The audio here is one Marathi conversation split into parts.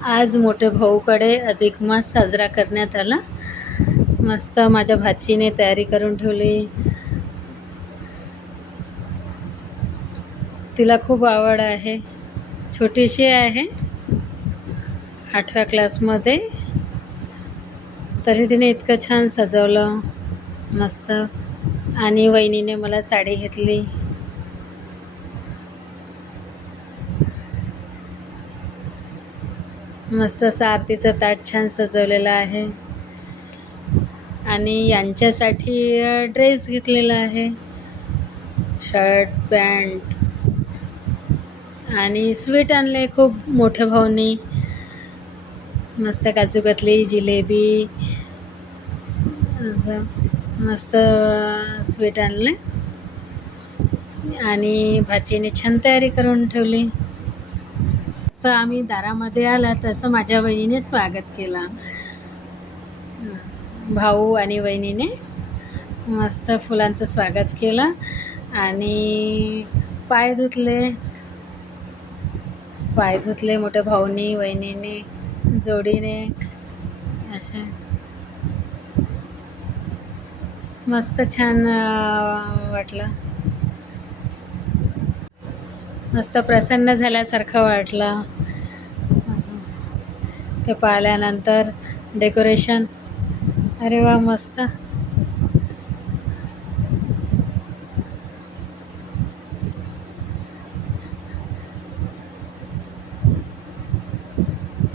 आज मोठे भाऊकडे अधिक मास साजरा करण्यात आला. मस्त माझ्या भाचीने तयारी करून ठेवली. तिला खूप आवड आहे. छोटीशी आहे, 8व्या क्लासमध्ये. तरी तिने इतकं छान सजवलं, मस्त. आणि वहिनीने मला साडी घेतली. मस्त असं आरतीचं ताट छान सजवलेलं आहे. आणि यांच्यासाठी ड्रेस घेतलेला आहे, शर्ट पॅन्ट. आणि स्वीट आणले खूप मोठ्या भाऊनी. मस्त काजू कतली, जिलेबी, मस्त स्वीट आणले. आणि भाचीने छान तयारी करून ठेवली. असं आम्ही दारामध्ये आला तसं माझ्या वहिनीने स्वागत केला. भाऊ आणि वहिनीने मस्त फुलांचं स्वागत केलं. आणि पाय धुतले मोठ्या भाऊनी वहिनीने जोडीने. असे मस्त छान वाटलं. मस्त प्रसन्न झाल्यासारखं वाटलं ते पाहिल्यानंतर. डेकोरेशन, अरे वा, मस्त.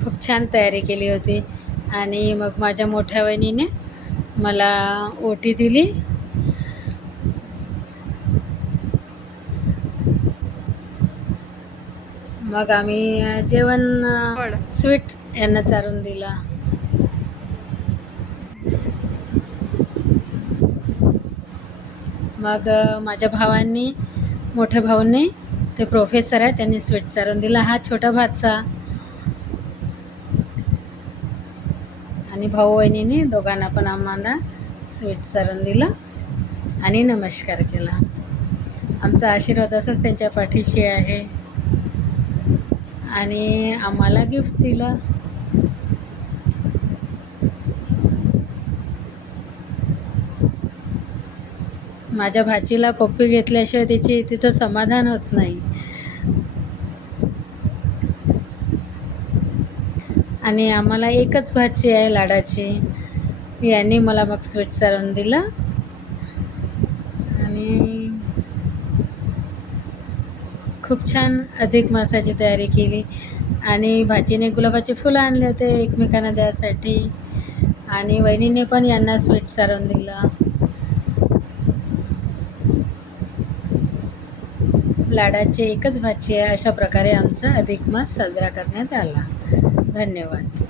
खूप छान तयारी केली होती. आणि मग माझ्या मोठ्या वहिनीने मला ओटी दिली. मग आम्ही जेवण स्वीट यांना चारून दिला. मग माझ्या भावांनी, मोठ्या भाऊंनी, ते प्रोफेसर आहे, त्यांनी स्वीट चारून दिला. हा छोटा भाचा. आणि भाऊ वहिनीने दोघांना पण आम्हाला स्वीट चारून दिला आणि नमस्कार केला. आमचा आशीर्वाद असाच त्यांच्या पाठीशी आहे. आणि आम्हाला गिफ्ट दिलं. माझ्या भाचीला पप्पी घेतल्याशिवाय तिचं समाधान होत नाही. आणि आम्हाला एकच भाची आहे लाडाची. यांनी मला मग स्वीट चारून दिलं. आणि खूप छान अधिक मासाची तयारी केली. आणि भाचीने गुलाबाचे फुलं आणले होते एकमेकांना द्यासाठी. आणि वहिनीने पण यांना स्वीट चारून दिलं. लाडाची एकच भाची आहे. अशा प्रकारे आमचा अधिक मास साजरा करण्यात आला. धन्यवाद.